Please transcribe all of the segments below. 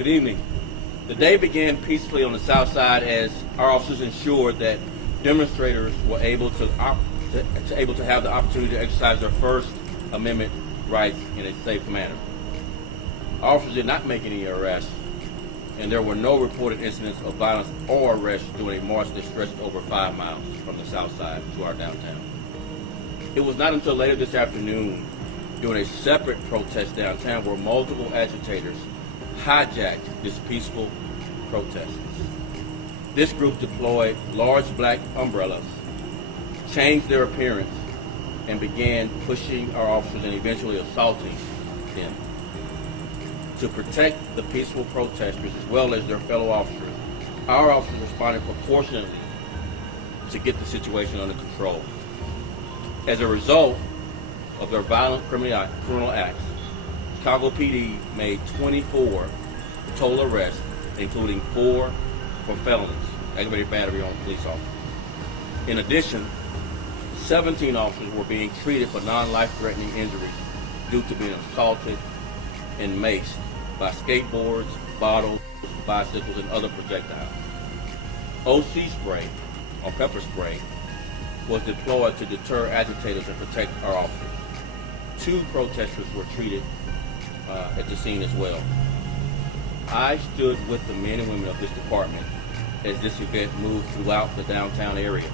Good evening. The day began peacefully on the south side as our officers ensured that demonstrators were able to have the opportunity to exercise their First Amendment rights in a safe manner. Our officers did not make any arrests, and there were no reported incidents of violence or arrests during a march that stretched over 5 miles from the south side to our downtown. It was not until later this afternoon, during a separate protest downtown, where multiple agitators hijacked this peaceful protest. This group deployed large black umbrellas, changed their appearance, and began pushing our officers and eventually assaulting them. To protect the peaceful protesters as well as their fellow officers, our officers responded proportionately to get the situation under control. As a result of their violent criminal acts, Chicago PD made 24 total arrests, including 4 for felonies, aggravated battery on police officers. In addition, 17 officers were being treated for non-life-threatening injuries due to being assaulted and maced by skateboards, bottles, bicycles, and other projectiles. OC spray, or pepper spray, was deployed to deter agitators and protect our officers. 2 protesters were treated at the scene as well. I stood with the men and women of this department as this event moved throughout the downtown area.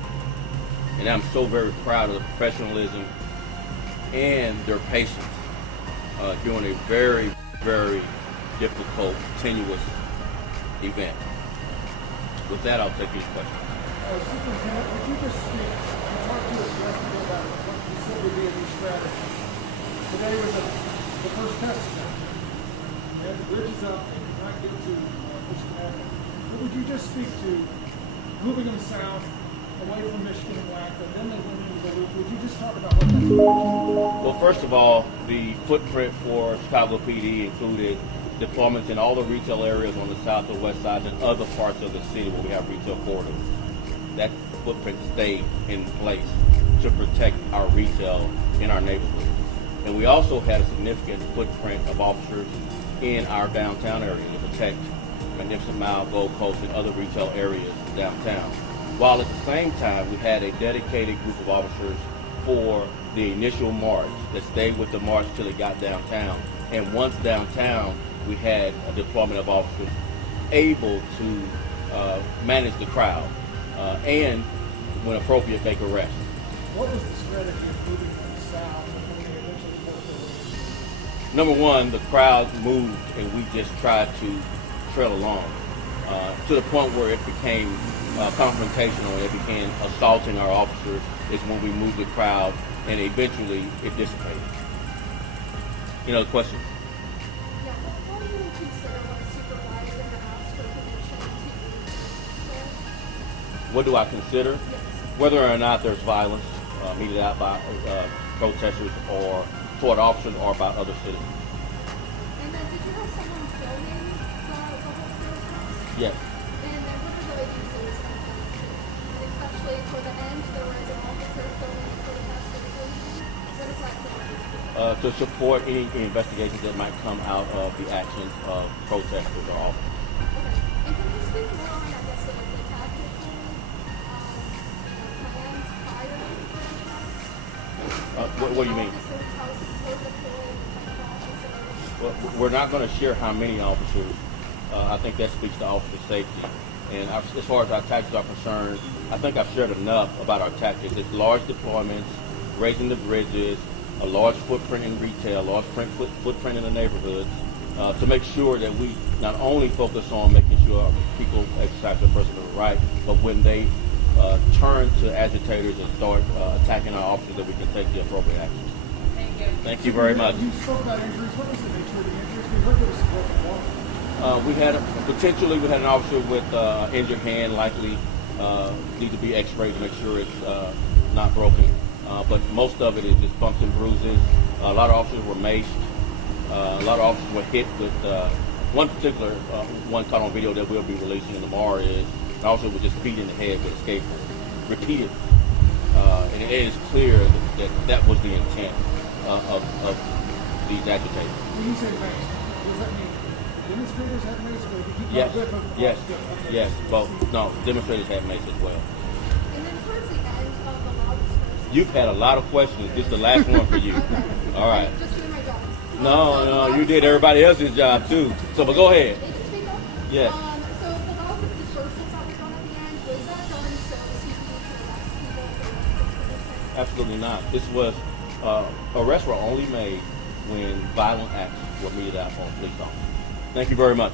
And I'm so very proud of the professionalism and their patience during a very, very difficult, tenuous event. With that, I'll take these questions. Superintendent, would you just speak, you talked to us yesterday about what you said would be a new strategy. Today was the first test step. And the bridge is up and you're not getting to Michigan Avenue. But would you just speak to moving them south, away from Michigan and Whack, and then they went into the loop? Would you just talk about what that means? Well, first of all, the footprint for Chicago PD included deployments in all the retail areas on the south and west sides and other parts of the city where we have retail corridors. That footprint stayed in place to protect our retail in our neighborhood. And we also had a significant footprint of officers in our downtown area to protect Magnificent Mile, Gold Coast, and other retail areas downtown. While at the same time, we had a dedicated group of officers for the initial march that stayed with the march till it got downtown. And once downtown, we had a deployment of officers able to manage the crowd and, when appropriate, make arrests. What was the strategy of moving them south when they eventually worked their way? Number one, the crowd moved and we just tried to trail along to the point where it became confrontational and it began assaulting our officers is when we moved the crowd and eventually it dissipated. You know the question? Yeah, what do you consider when a supervisor asks for permission to use there? What do I consider? Yes. Whether or not there's violence meted out by protesters or toward officers or by other citizens. And then did you have someone filming the whole protest? Yes. And then what did the agencies come down to? And especially for the end, there was an officer filming the protest and what is that for? To support any investigations that might come out of the actions of protesters or officers. Okay. And can you speak more on, I guess, the tactical plans prior to the protest? What do you mean? Officers, how deployed, the type of officers? Well, we're not going to share how many officers. I think that speaks to officer safety. And as far as our tactics are concerned, I think I've shared enough about our tactics. It's large deployments, raising the bridges, a large footprint in retail, large footprint in the neighborhoods, to make sure that we not only focus on making sure people exercise their First Amendment right, but when they turn to agitators and start attacking our officers, that we can take the appropriate actions. Thank you. Thank you very much. You spoke about injuries. What was the nature of the injuries? We heard there was some broken bone. We had an officer with injured hand, likely need to be x-rayed to make sure it's not broken. But most of it is just bumps and bruises. A lot of officers were maced. A lot of officers were hit with one particular one caught on video that we'll be releasing tomorrow is an officer was just beat in the head with a skateboard, repeated. And it is clear that was the intent of these agitators. When you say maced, what does that mean? Demonstrators have mace, but if you keep Yes, up with them, yes, it's good. Okay. yes, both. No, demonstrators have mace as well. And then towards the end of the law discussion. You've had a lot of questions. This is the last one for you. Okay. All right. I'm just doing my job. No, you did everybody else's job too. So, but go ahead. They can speak up. Yes. So the laws of dispersals that were done at the end, was that done so CPD could arrest people for this? Absolutely not. This was, arrests were only made when violent acts were meted out on police officers. Thank you very much.